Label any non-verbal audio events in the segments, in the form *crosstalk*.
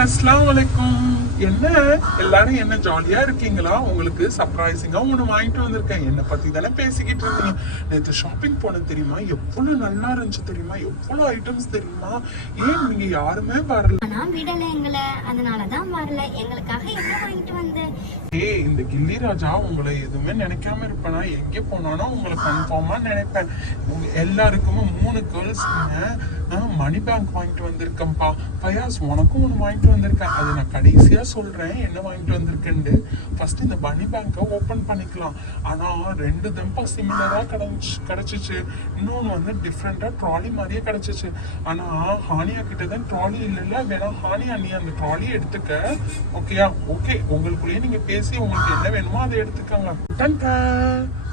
அஸ்லாம் வலைக்கும் என்ன? எல்லாரும் என்ன ஜாலியா இருக்கீங்களா? உங்களுக்கு சர்ப்ரைசிங்கா ஒண்ணு வாங்கிட்டு வந்திருக்கேன். என்ன பத்தி தானே பேசிக்கிட்டு இருந்தீங்க நேற்று ஷாப்பிங் போனேன் தெரியுமா? எவ்வளவு நல்லா இருந்துச்சு தெரியுமா? எவ்வளவு ஐட்டம்ஸ் தெரியுமா? ஏன் நீங்க யாருமே வரல? விடல எங்களை. அதனாலதான் வரல. எங்களுக்காக என்ன வாங்கிட்டு வந்த? ஏய் இந்த கில்லி ராஜா உங்களை எதுவுமே நினைக்காம இருப்பேனா? எங்க போனானோ உங்களை கன்ஃபார்மா நினைப்பேன். எல்லாருக்குமே மூணு கேர்ள்ஸ்க்குங்க மணி பேங்க் வாங்கிட்டு வந்திருக்கேன்ப்பா. பயாஸ் உனக்கும் ஒன்று வாங்கிட்டு வந்திருக்கேன். அது நான் கடைசியாக சொல்கிறேன் என்ன வாங்கிட்டு வந்திருக்கேன்ட்டு? ஃபஸ்ட்டு இந்த மணி பேங்க்கை ஓப்பன் பண்ணிக்கலாம். ஆனால் ரெண்டு தெம்பா சிமிலராக கிடச்சி கிடச்சிச்சு. இன்னொன்று வந்து டிஃப்ரெண்ட்டாக ட்ராலி மாதிரியே கிடச்சிச்சு. ஆனால் ஹானியா கிட்ட தான் ட்ராலி இல்லைல்ல? வேணா ஹானியா நீ அந்த ட்ராலியை எடுத்துக்க. ஓகேயா ஓகே உங்களுக்குள்ளேயே நீங்கள் பேசி உங்களுக்கு என்ன வேணுமோ அதை எடுத்துக்கோங்க.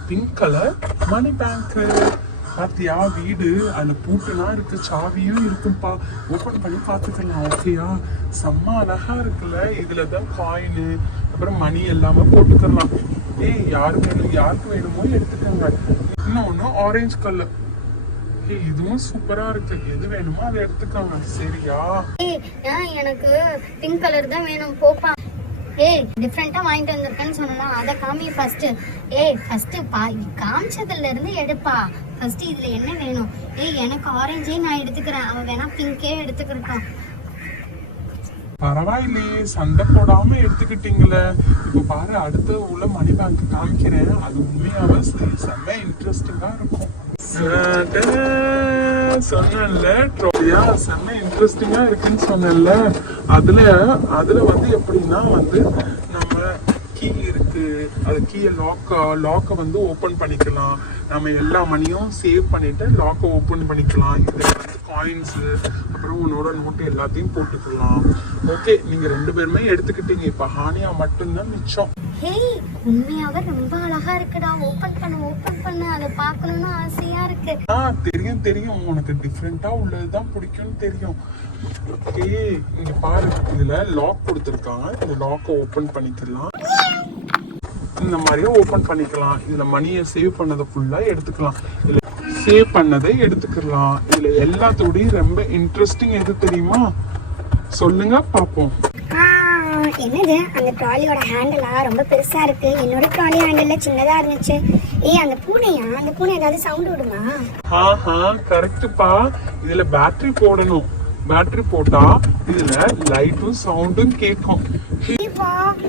பிங்க் கலர் மணி பேங்க்கு பாத்தியா வீடு அதுல பூட்டுலாம் இருக்கு சாவியும் இருக்குப்பா ஓபன் பண்ணி பாத்துக்கலாம் ஓகேயா செம்ம அழகா இருக்குல்ல. இதுல தான் காயின் அப்புறம் மணி எல்லாமே போட்டுக்கலாம். ஏய் யாரு வேணும் யாருக்கு வேணுமோ எடுத்துக்கோங்க. இன்னொன்னு ஆரஞ்சு கலர் ஏய் இதுவும் சூப்பரா இருக்கு. எது வேணுமோ அதை எடுத்துக்கோங்க. சரியா? ஏய் எனக்கு பிங்க் கலர் தான் வேணும்? போப்பா. ஏய் டிஃப்ரெண்டா வாங்கிட்டு வந்திருக்கேன்னு சொன்னா அதை காமி ஃபர்ஸ்ட் ஏய் ஃபர்ஸ்ட் பா காமிச்சதுல இருந்து எடுப்பா. ஃபர்ஸ்ட் இதுல என்ன வேணும்? ஏய் எனக்கு ஆரஞ்சே நான் எடுத்துக்கிறேன். அவன் வேணா பிங்கே எடுத்துக்கிறட்டும் பரவாயில்லையே சண்டை போடாம எடுத்துக்கிட்டீங்களே. இப்ப பாரு அடுத்து உள்ள மணி பேங்க் காமிக்கிறேன். அது உண்மையாவே செம்ம இன்ட்ரெஸ்டிங்கா இருக்கும். சொன்னேன்ல ட்ரோலியா செம்ம இன்ட்ரெஸ்டிங்கா இருக்குன்னு சொன்னேன்ல. அதுல அதுல வந்து எப்படின்னா வந்து நம்ம கீ இருக்கு அது கீயை லாக் லாக்கை வந்து ஓபன் பண்ணிக்கலாம். நம்ம எல்லா மணியும் சேவ் பண்ணிட்டு லாக்கை ஓபன் பண்ணிக்கலாம். இதுல வந்து காயின்ஸ் அப்புறம் உன்னோட நோட்டு எல்லாத்தையும் போட்டுக்கலாம். ஓகே நீங்க ரெண்டு பேருமே எடுத்துக்கிட்டீங்க. இப்ப ஹானியா மட்டும்தான் மிச்சம். ஹேய் உண்மையாவே ரொம்ப அழகா இருக்குடா. ஓபன் பண்ணு ஓபன் பண்ணு. அதை பார்க்கணும்னு ஆசையா இருக்கு. ஆ தெரியும் தெரியும். உனக்கு டிஃப்ரெண்டா உள்ளதுதான் பிடிக்கும்னு தெரியும். ஓகே இங்க பாரு. இதுல லாக் கொடுத்துருக்காங்க. இந்த லாக்கை ஓபன் பண்ணிக்கலாம். இந்த மாதிரியே ஓபன் பண்ணிக்கலாம். இதுல மணியை சேவ் பண்ணதை ஃபுல்லா எடுத்துக்கலாம். இதுல சேவ் பண்ணதை எடுத்துக்கலாம். இதுல எல்லாத்தோடையும் ரொம்ப இன்ட்ரெஸ்டிங் எது தெரியுமா? சொல்லுங்க பாப்போம் ஆ, என்னது? அந்த ட்ராலியோட ஹேண்டலா ரொம்ப பெருசா இருக்கு. என்னோட ட்ராலி ஹேண்டல்ல சின்னதா இருந்துச்சு. ஏய் அந்த பூனையா? அந்த பூனை ஏதாவது சவுண்ட் விடுமா ஆஹா கரெக்ட்பா இதுல பேட்டரி போடணும். பேட்டரி போட்டா இதுல லைட்டும் சவுண்டும் கேட்கும்.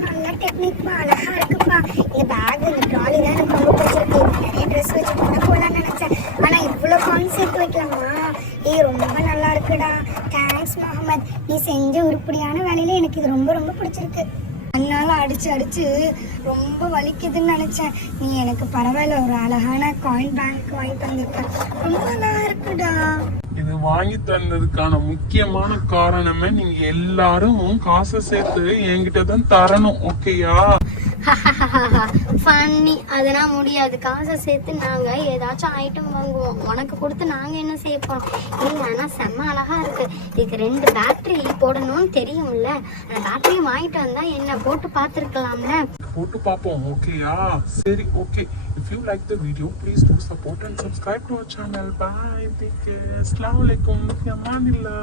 நல்ல டெக்னிக்பா அழகா இருக்குப்பா இந்த பேக் இந்த ட்ராலி தான் எனக்கு ரொம்ப பிடிச்சிருக்கு நிறைய ட்ரெஸ் வச்சு கூட போலாம்னு நினைச்சேன் ஆனா இவ்வளவு காயின் சேர்த்து வைக்கலாமா? ஏய் ரொம்ப நல்லா இருக்குடா. தேங்க்ஸ் முகமது. நீ செஞ்ச உருப்படியான வேலையில எனக்கு இது ரொம்ப ரொம்ப பிடிச்சிருக்கு. அதனால அடிச்சு அடிச்சு ரொம்ப வலிக்குதுன்னு நினைச்சேன். நீ எனக்கு பரவாயில்ல ஒரு அழகான காயின் பேங்க் வாங்கி தந்திருக்க. ரொம்ப நல்லா இருக்குடா. இது வாங்கி தந்ததுக்கான முக்கியமான காரணமே நீங்க எல்லாரும் காசை சேர்த்து என்கிட்ட தான் தரணும் ஓகேயா *laughs* ஃபன்னி அதெல்லாம் முடியாது. காசை சேர்த்து நாங்கள் ஏதாச்சும் ஐட்டம் வாங்குவோம். உனக்கு கொடுத்து நாங்கள் என்ன செய்ய போகிறோம் ஏய் ஆனால் செம்ம அழகாக இருக்குது இதுக்கு ரெண்டு பேட்டரி போடணும்னு தெரியும்ல. அந்த பேட்டரியும் வாங்கிட்டு வந்தால் என்ன போட்டு பார்த்துருக்கலாம்ல? போட்டு பார்ப்போம். ஓகேயா சரி okay if you like the video please do support and subscribe to our channel bye take care அஸ்ஸலாமு அலைக்கும் அமானில்லா